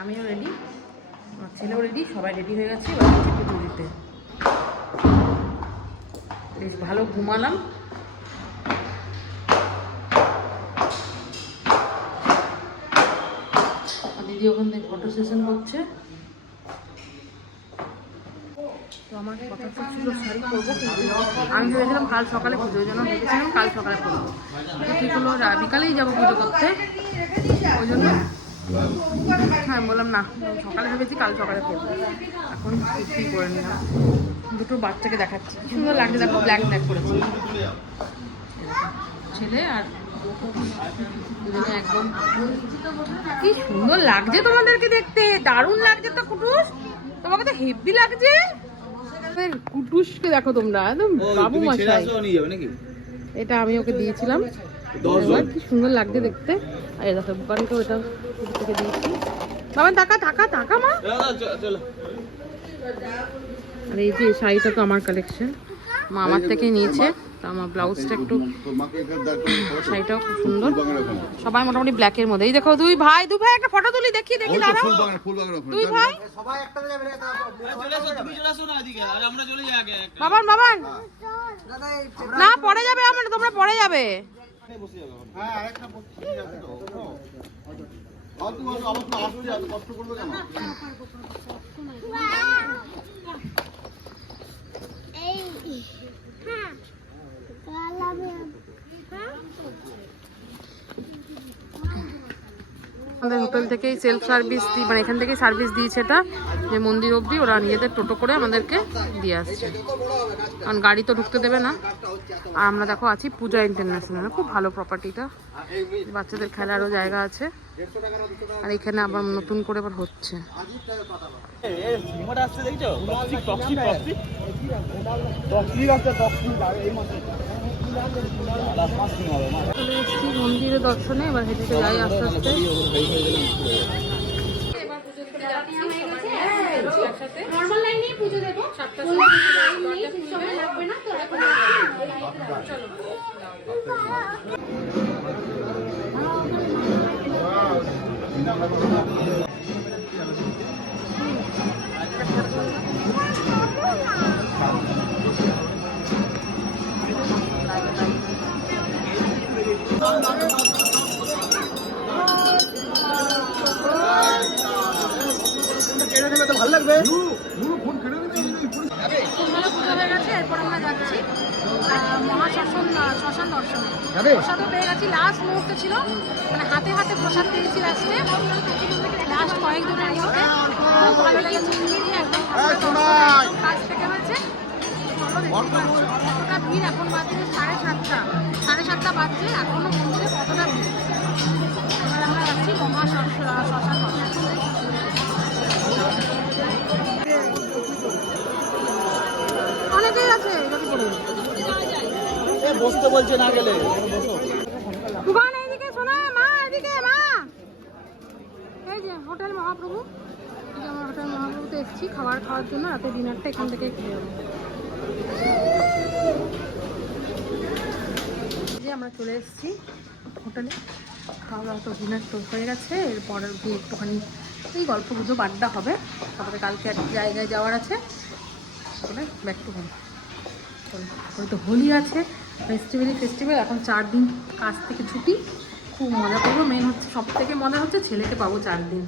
আমিও রেডি, আমার ছেলেও রেডি, সবাই রেডি হয়ে গেছি। এবার হচ্ছে পুজো দিতে। বেশ ভালো ঘুমালাম। দিদি ওখান থেকে ফটো সেশন করছে। তো আমার কথা তো ছিল শাড়ি পরবো, কিন্তু আমি ভেবেছিলাম কাল সকালে পুজো, ওই জন্য ভেবেছিলাম কাল সকালে পরবো। তো ঠিক হলো বিকালেই যাবো পুজো করতে, ওই জন্য হ্যাঁ বললাম না, সকালে ভেবেছি কাল সকালে পরবো। এখন কিছুই করে নিলাম। দুটো বাচ্চাকে দেখাচ্ছি, সুন্দর লাগছে, দেখো ব্ল্যাক ব্ল্যাক করেছে ছেলে আর দুজনে একদম। কি সুন্দর লাগছে তোমাদেরকে দেখতে, দারুণ লাগছে তো কুটুস, তোমাকে তো হেভি লাগছে। কুটুসকে দেখো তোমরা, একদম বাবু মশাই। এটা আমি ওকে দিয়েছিলাম, কি সুন্দর লাগছে দেখতে। আর এই দেখো বুকানকে ওটা থেকে দিয়েছি। বাবা টাকা টাকা টাকা মা। আর এই যে শাড়িটা তো আমার কালেকশন, মা আমার থেকে নিয়েছে। তো আমার ব্লাউজটা একটু, শাড়িটাও খুব সুন্দর। সবাই মোটামুটি ব্ল্যাকের মধ্যে। এই দেখো দুই ভাই একটা ফটো তুলি, দেখি দেখি দাঁড়াও। দুই ভাই বাবান বাবান না পরে যাবে, আমরা তোমরা পরে যাবে। আমাদের হোটেল থেকেই সেলফ সার্ভিস মানে এখান থেকেই সার্ভিস দিয়েছে, এটা যে মন্দির অবধি ওরা নিজেদের টোটো করে আমাদেরকে দিয়ে আসছে, কারণ গাড়ি তো ঢুকতে দেবে না। আর আমরা দেখো আছি পূজা ইন্টারন্যাশনাল, খুব ভালো প্রপার্টিটা, বাচ্চাদের খেলারও জায়গা আছে। আর এখানে আবার নতুন করে আবার হচ্ছে। চলে এসেছি মন্দিরের দর্শনে, এবার হেঁটে যাই আস্তে আস্তে। ভালো লাগবে। এরপর আমরা যাচ্ছি মহাশ্মশান দর্শনে। প্রসাদও পেয়ে গেছি, লাস্ট মুহূর্তে ছিল, মানে হাতে হাতে প্রসাদ পেয়েছি লাস্টে, লাস্ট কয়েকজনের মধ্যে। খুব ভালো লেগেছে, একদম কাছ থেকে হয়েছে। চলো দেখতে পাচ্ছ কতটা ভিড়, এখন বাজছে 7:30 বাজছে, এখনো মন্দিরে কতটা ভিড়। এবার আমরা যাচ্ছি মহাশ্মশান দর্শনে। অনেকেই আছে বসতে বলছে না গেলে। দোকান এইদিকে, শোনা মা এদিকে মা। এই যে হোটেল মহাপ্রভু, এই যে আমরা হোটেল মহাপ্রভুতে এসেছি খাওয়ার জন্য। রাতে ডিনারটা এখান থেকে খেয়ে যাবো। যে আমরা চলে এসেছি হোটেলে, খাওয়া দাওয়া তো ডিনার তো হয়ে গেছে। এরপর গিয়ে একটুখানি এই গল্প গুজব আড্ডা হবে, তারপরে কালকে একটা জায়গায় যাওয়ার আছে, তারপরে ব্যাক টু হোম। তো হোলি আছে, ফেস্টিভ্যাল এখন 4 দিন কাজ থেকে ছুটি, খুব মজা করবো। মেন হচ্ছে, সব থেকে মজা হচ্ছে ছেলেকে পাবো 4 দিন।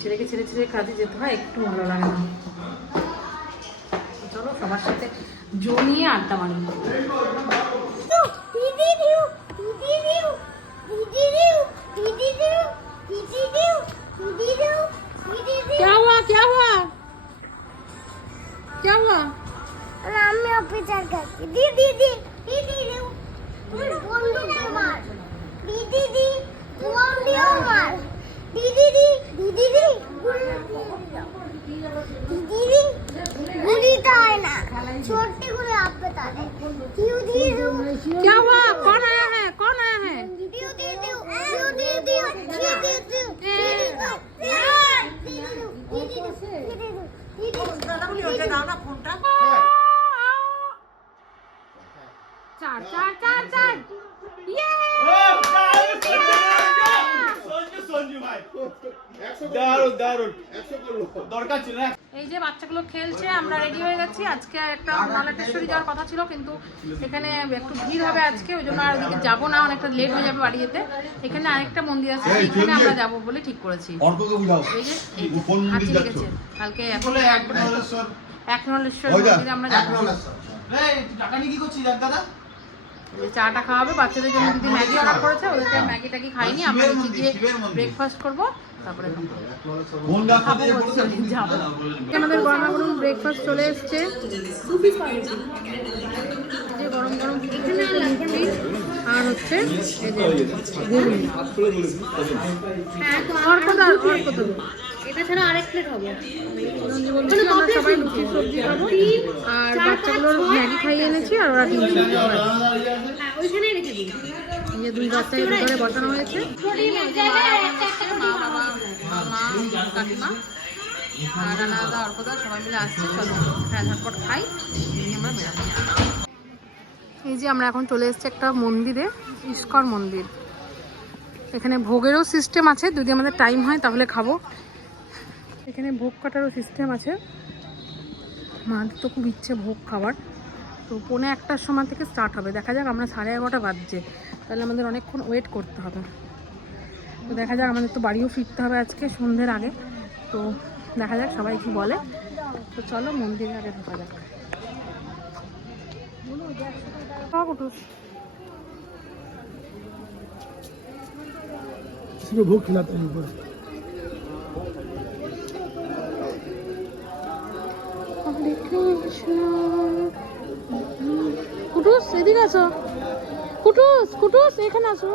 ছেলেকে ছেড়ে ছেড়ে কাজে যেতে হয়, একটু ভালো লাগে না। চলো সবার সাথে জমিয়ে আড্ডা মারি। क्या हुआ? আমি অফিসার কাছে দিদি দিদি দিদি তুমি বন্ধু মার দিদি দিদি বন্ধু মার দিদি দিদি দিদি দিদি গুলিটা হয় না, छोटे गुले आप बता दे। क्यों दिए क्या हुआ? कौन आया है? कौन आया है? क्यों दे दो क्यों दे दो दे दो दीदी दादा बोली हो जा ना फोनটা। এই যে বাচ্চাগুলো খেলছে, আমরা রেডি হয়ে গেছি। আজকে একটা মালাটেশ্বরী যাওয়ার কথা ছিল, কিন্তু এখানে একটু ভিড় হবে আজকে, ওই জন্য আর ওদিকে যাবো না, অনেকটা লেট হয়ে যাবে বাড়ি যেতে। এখানে আরেকটা মন্দির আছে, এখানে আমরা যাবো বলে ঠিক করেছি। এই যে হাঁচি লেগেছে কালকে, এখন একনলেশ্বর মন্দিরে আমরা যাবো। চাটা খাওয়াবে বাচ্চাদের জন্য। দিদি ম্যাগি অর্ডার করেছে, ওদেরকে ম্যাগি ট্যাগি খাইনি, আমরা নিচে গিয়ে ব্রেকফাস্ট করবো, তারপরে আমাদের গরমা গরম ব্রেকফাস্ট চলে এসছে। যে গরম গরম আর হচ্ছে এটা ছাড়া আরেক প্লেট হবে। আমরা সবাই লুচি সবজি খাবো, আর বাচ্চাগুলোর ম্যাগি খাইয়ে এনেছি, আর ওরা টিউশন ওইখানে রেখে দিই। যে দুই বাচ্চাকে ভিতরে বসানো হয়েছে, মা বাবা মা কাকিমা আর রানাদা অর্কদা সবাই মিলে আসছে। চলো ঝটপট খাই, আমরা বেড়াবো। এই যে আমরা এখন চলে এসেছি একটা মন্দিরে, ইস্কন মন্দির। এখানে ভোগেরও সিস্টেম আছে, যদি আমাদের টাইম হয় তাহলে খাবো। এখানে ভোগ কাটারও সিস্টেম আছে। মাদের তো খুব ইচ্ছে ভোগ খাবার, তো 1:45টার সময় থেকে স্টার্ট হবে। দেখা যাক, আমরা 11:30 বাজছে, তাহলে আমাদের অনেকক্ষণ ওয়েট করতে হবে। তো দেখা যাক, আমাদের তো বাড়িও ফিরতে হবে আজকে সন্ধ্যের আগে, তো দেখা যাক সবাই কি বলে। তো চলো মন্দিরে আগে ঢোকা যাক। भूख खिलाते हैं ऊपर। কুটুস এদিকে আসো, কুটুস কুটুস এখানে আসো।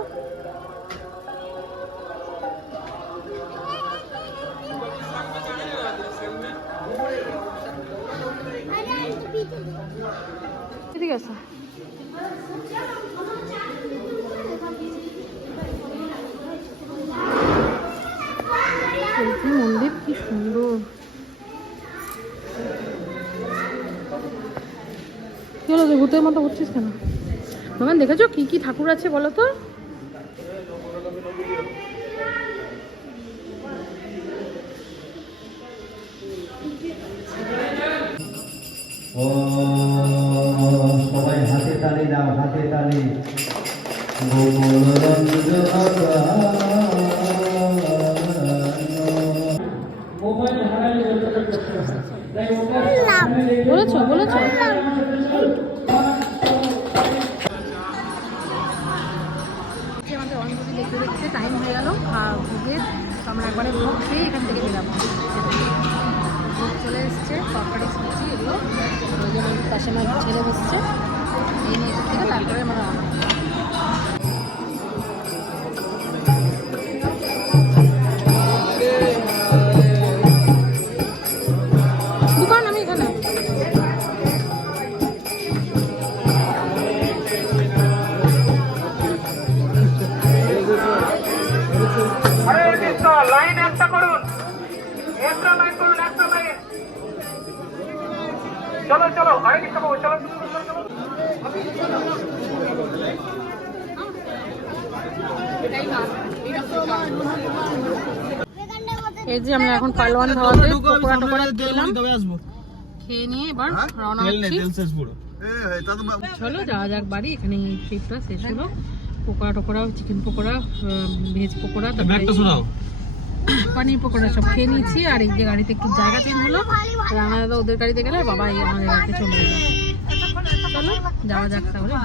এদিকে আসো। মন্দির কি সুন্দর, কি হলো ভূতের মতো করছিস কেন? ভগবান দেখেছো কি কি ঠাকুর আছে বলো তো? সবাই হাতে তালি দাও, হাতে তালি। বলেছো বলেছো। আমাদের অঞ্জলি দেখতে দেখতে টাইম হয়ে গেল ভোগের, আমরা একবারে ভোগ খেয়ে এখান থেকে বেরাবো। ভোগ চলে এসছে, তরকারি সবজি এগুলো, ওই জন্য পাশে আমার ছেলে বসছে, এই নিয়ে থেকে তারপরে আমরা দোকান আমি এখানে। লাইন একটা করুন, একটা লাইন করুন, একটা লাইন। চলো চলো, আরে কিছু চলো চলো। এই যে আমরা এখন পালোয়ান ধাওয়াতে পকোড়া টকোড়া খেলাম, খেয়ে নিয়ে এবার রওনা হচ্ছি। চলো যাওয়া যাক বাড়ি। এখানে ট্রিপটা শেষ হলো। পকোড়া টকোড়া, চিকেন পকোড়া, ভেজ পকোড়া, পানির পকোড়া সব খেয়ে নিয়েছি। আর এই যে গাড়িতে একটু জায়গা চেঞ্জ হলো, রানা দাদা ওদের গাড়িতে গেলে, বাবা আমাদের গাড়িতে চলে গেল। চলো যাওয়া যাক তাহলে।